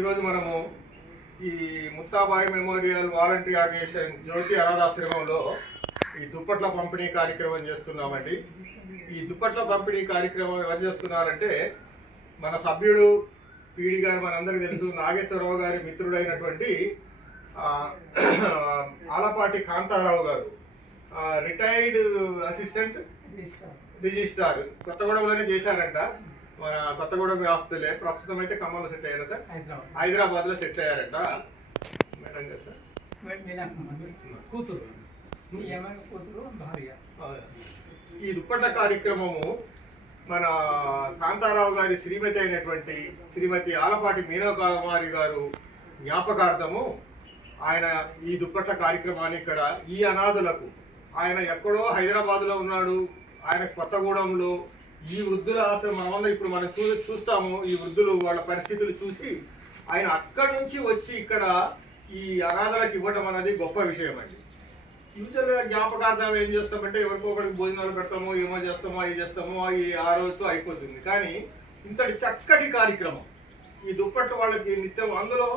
ఈరోజు మనము ఈ ముత్తాబాయి మెమోరియల్ వాలంటరీ ఆర్గనైజేషన్ జ్యోతి అనాథాశ్రమంలో ఈ దుప్పట్ల పంపిణీ కార్యక్రమం చేస్తున్నామండి. ఈ దుప్పట్ల పంపిణీ కార్యక్రమం ఎవరు చేస్తున్నారంటే మన సభ్యుడు పీడి గారు, మనందరికీ తెలుసు, నాగేశ్వరరావు గారి మిత్రుడైనటువంటి ఆలపాటి కాంతారావు గారు, రిటైర్డ్ అసిస్టెంట్ రిజిస్ట్రార్, కొత్తగూడెంలోనే చేశారంట. మన కొత్తగూడెం వ్యాప్తులే, ప్రస్తుతం అయితే ఖమ్మంలో సెటిల్ అయ్యారా సార్? హైదరాబాద్లో సెటిల్ అయ్యారంట. మేడం గారు సార్ కూతురు భార్య. ఈ దుప్పట్ల కార్యక్రమము మన కాంతారావు గారి శ్రీమతి అయినటువంటి శ్రీమతి ఆలపాటి మీనాకుమారి గారు జ్ఞాపకార్థము ఆయన ఈ దుప్పట్ల కార్యక్రమాన్ని ఇక్కడ ఈ అనాథులకు, ఆయన ఎక్కడో హైదరాబాద్లో ఉన్నాడు, ఆయన కొత్తగూడెంలో ఈ వృద్ధుల ఆశ్రమం మనమందరం ఇప్పుడు మనం చూస్తాము. ఈ వృద్ధులు వాళ్ళ పరిస్థితులు చూసి ఆయన అక్కడి నుంచి వచ్చి ఇక్కడ ఈ అనాథలకు ఇవ్వడం అనేది గొప్ప విషయం అండి. యూజువల్గా జ్ఞాపకార్థం ఏం చేస్తామంటే ఎవరికో ఒకరికి భోజనాలు పెడతామో, ఏమో చేస్తామో, అవి చేస్తామో, ఈ ఆ రోజుతో అయిపోతుంది. కానీ ఇంతటి చక్కటి కార్యక్రమం ఈ దుప్పట్టు వాళ్ళకి నిత్యం అందులో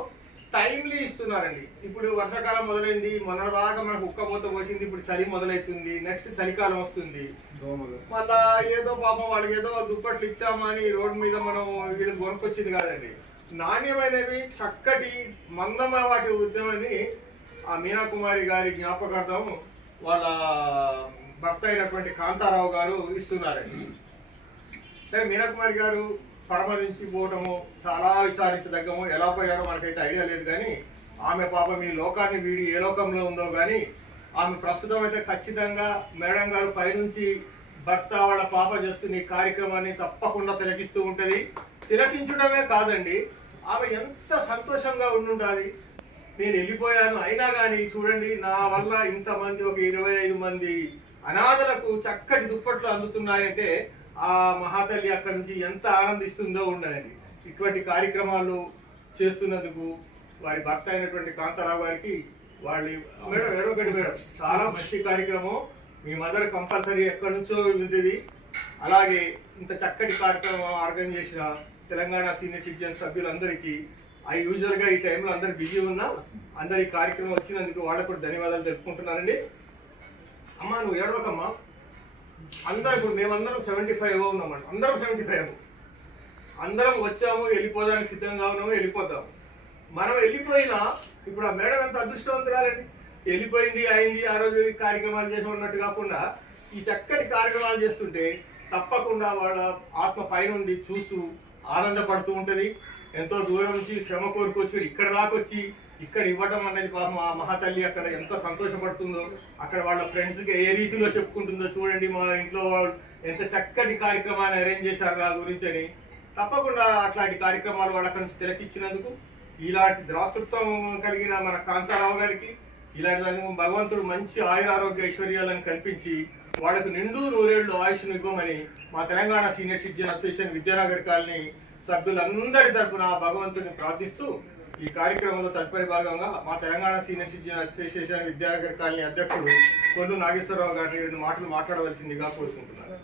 టైమ్లీ ఇస్తున్నారండి. ఇప్పుడు వర్షాకాలం మొదలైంది, మొన్నటిదాకా మనకు ఉక్కపోత పోసింది, ఇప్పుడు చలి మొదలవుతుంది, నెక్స్ట్ చలికాలం వస్తుంది. మళ్ళా ఏదో పాపం వాళ్ళకి ఏదో దుప్పట్లు ఇచ్చామని రోడ్డు మీద మనం వీళ్ళకి కొనుక్కొచ్చింది కాదండి. నాణ్యమైనవి, చక్కటి మందమ వాటి ఉద్యమాన్ని ఆ మీనాకుమారి గారి జ్ఞాపకార్థం వాళ్ళ భర్త అయినటువంటి కాంతారావు గారు ఇస్తున్నారండి. సరే, మీనాకుమారి గారు పరమరించిపోవటము చాలా విచారించదగ్గము. ఎలా పోయారో మనకైతే ఐడియా లేదు, కానీ ఆమె పాపం ఈ లోకాన్ని వీడి ఏ లోకంలో ఉందో కానీ ఆమె ప్రస్తుతం అయితే ఖచ్చితంగా మేడం గారు పైనుంచి భర్త వాళ్ళ పాప చేస్తున్న ఈ కార్యక్రమాన్ని తప్పకుండా తిలకిస్తూ ఉంటుంది. తిలకించడమే కాదండి, ఆమె ఎంత సంతోషంగా ఉండుంటుంది. నేను వెళ్ళిపోయాను అయినా కానీ చూడండి, నా వల్ల ఇంతమంది, ఒక 25 మంది అనాథలకు చక్కటి దుప్పట్లు అందుతున్నాయంటే ఆ మహాతల్లి అక్కడి నుంచి ఎంత ఆనందిస్తుందో ఉండాలండి. ఇటువంటి కార్యక్రమాలు చేస్తున్నందుకు వారి భర్త అయినటువంటి కాంతారావు గారికి మేడం చాలా మంచి కార్యక్రమం. మీ మదర్ కంపల్సరీ ఎక్కడి నుంచో ఉంటుంది. అలాగే ఇంత చక్కటి కార్యక్రమం ఆర్గనైజ్ చేసిన తెలంగాణ సీనియర్ సిటిజన్ సభ్యులందరికీ, యూజువల్గా ఈ టైంలో అందరు బిజీ ఉన్నా అందరు ఈ కార్యక్రమం వచ్చినందుకు వాళ్ళకు కూడా ధన్యవాదాలు తెలుపుకుంటున్నానండి. అమ్మ నువ్వు ఏడవకమ్మా, అందరూ ఇప్పుడు మేమందరం 75 ఉన్నామండి, అందరం 75, అందరం వచ్చాము, వెళ్ళిపోదానికి సిద్ధంగా ఉన్నాము, వెళ్ళిపోతాము. మనం వెళ్ళిపోయినా ఇప్పుడు ఆ మేడం ఎంత అదృష్టవంతురాలండి. వెళ్ళిపోయింది, అయింది, ఆ రోజు కార్యక్రమాలు చేసి ఉన్నట్టు కాకుండా ఈ చక్కటి కార్యక్రమాలు చేస్తుంటే తప్పకుండా వాళ్ళ ఆత్మ పైనుండి చూస్తూ ఆనందపడుతూ ఉంటుంది. ఎంతో దూరం నుంచి శ్రమ కోరుకొచ్చి ఇక్కడ దాకా వచ్చి ఇక్కడ ఇవ్వడం అనేది పాపం ఆ మహాతల్లి అక్కడ ఎంత సంతోషపడుతుందో, అక్కడ వాళ్ళ ఫ్రెండ్స్కి ఏ రీతిలో చెప్పుకుంటుందో చూడండి. మా ఇంట్లో వాళ్ళు ఎంత చక్కటి కార్యక్రమాన్ని అరేంజ్ చేశారు నా గురించి అని. తప్పకుండా అట్లాంటి కార్యక్రమాలు వాళ్ళ అక్కడి నుంచి తిలకిచ్చినందుకు, ఇలాంటి దాతృత్వం కలిగిన మన కాంతారావు గారికి ఇలాంటి దానికి భగవంతుడు మంచి ఆయురారోగ్య ఐశ్వర్యాలను కల్పించి వాళ్ళకు నిండు నూరేళ్లు ఆయుష్ను ఇవ్వమని మా Telangana senior citizen association Vidyanagar colony సభ్యులందరి తరఫున భగవంతుని ప్రార్థిస్తూ ఈ కార్యక్రమంలో తదుపరి భాగంగా మా Telangana senior citizen association Vidyanagar colony అధ్యక్షుడు కొల్లు నాగేశ్వరరావు గారిని 2 మాటలు మాట్లాడవలసిందిగా కోరుకుంటున్నారు.